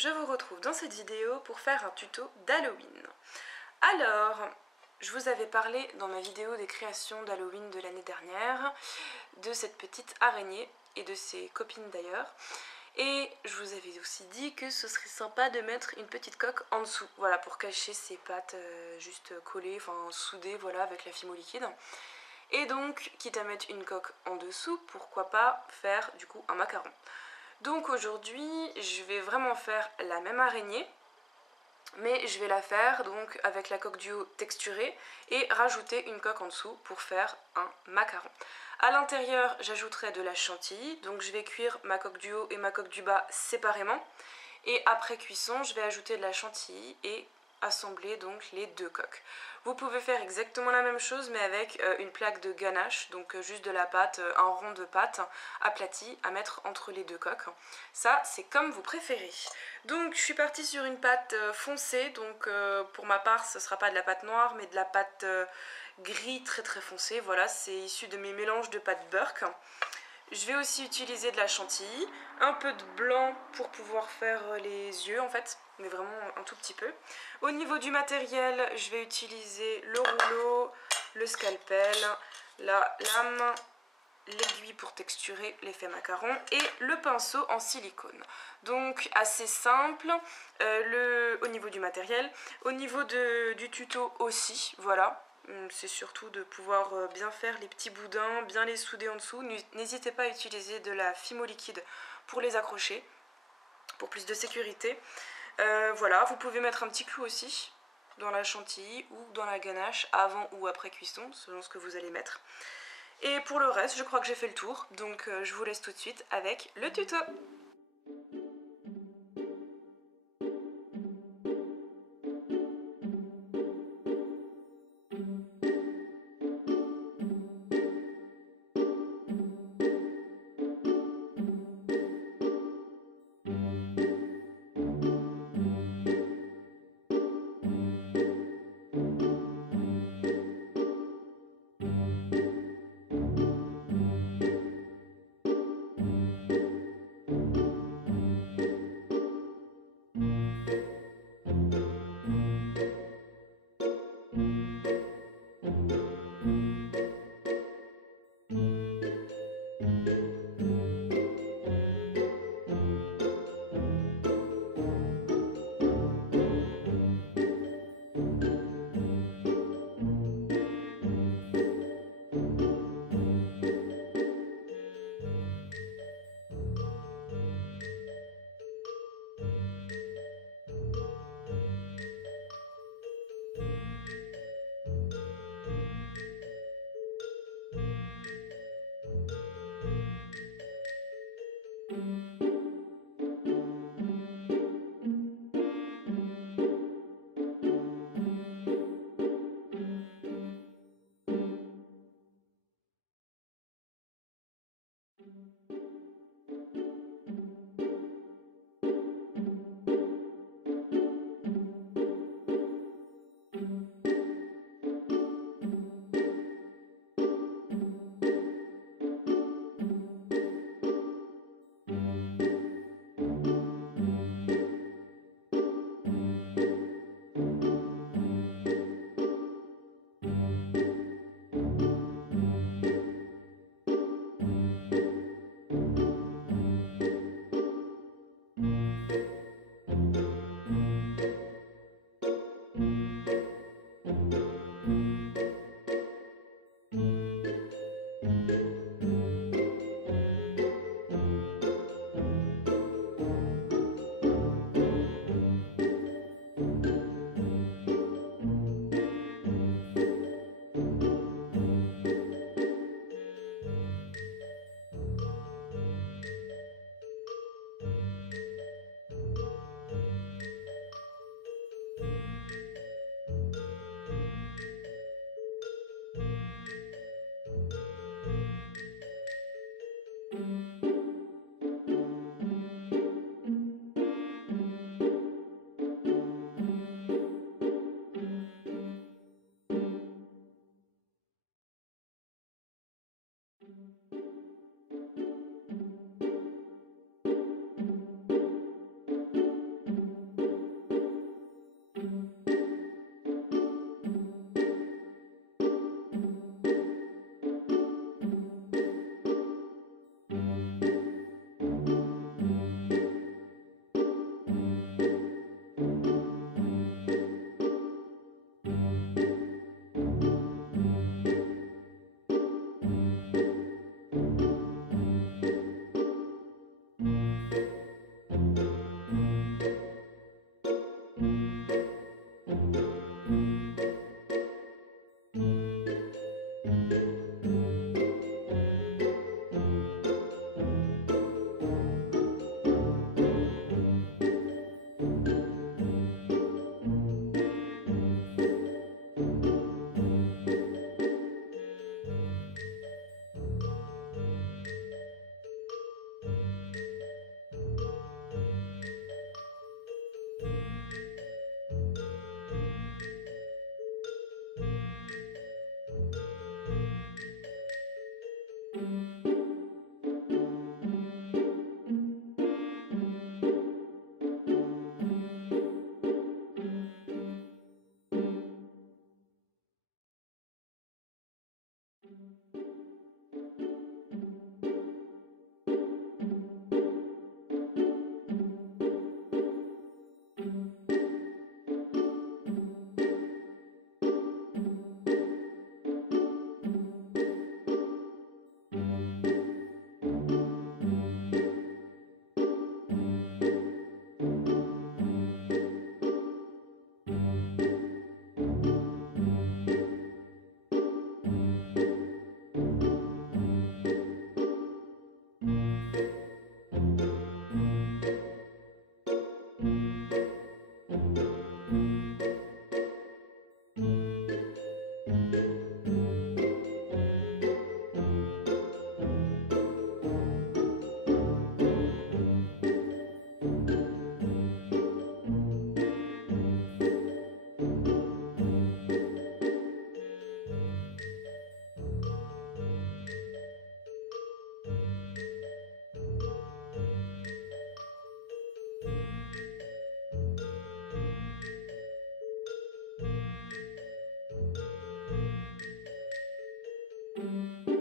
je vous retrouve dans cette vidéo pour faire un tuto d'Halloween. Alors, je vous avais parlé dans ma vidéo des créations d'Halloween de l'année dernière de cette petite araignée et de ses copines d'ailleurs. Et je vous avais aussi dit que ce serait sympa de mettre une petite coque en dessous, voilà, pour cacher ses pattes juste collées, enfin soudées, voilà, avec la fimo liquide. Et donc, quitte à mettre une coque en dessous, pourquoi pas faire du coup un macaron. Donc aujourd'hui, je vais vraiment faire la même araignée, mais je vais la faire donc avec la coque du haut texturée et rajouter une coque en dessous pour faire un macaron. À l'intérieur, j'ajouterai de la chantilly, donc je vais cuire ma coque du haut et ma coque du bas séparément. Et après cuisson, je vais ajouter de la chantilly et assembler donc les deux coques. Vous pouvez faire exactement la même chose mais avec une plaque de ganache, donc juste de la pâte, un rond de pâte aplati à mettre entre les deux coques. Ça, c'est comme vous préférez. Donc je suis partie sur une pâte foncée, donc pour ma part ce sera pas de la pâte noire mais de la pâte gris très très foncée. Voilà, c'est issu de mes mélanges de pâte Burke. Je vais aussi utiliser de la chantilly, un peu de blanc pour pouvoir faire les yeux en fait, mais vraiment un tout petit peu. Au niveau du matériel, je vais utiliser le rouleau, le scalpel, la lame, l'aiguille pour texturer l'effet macaron et le pinceau en silicone. Donc assez simple au niveau du matériel. Au niveau du tuto aussi, voilà. C'est surtout de pouvoir bien faire les petits boudins, bien les souder en dessous. N'hésitez pas à utiliser de la fimo liquide pour les accrocher, pour plus de sécurité. Voilà, vous pouvez mettre un petit clou aussi dans la chantilly ou dans la ganache avant ou après cuisson, selon ce que vous allez mettre. Et pour le reste, je crois que j'ai fait le tour, donc je vous laisse tout de suite avec le tuto. Thank you.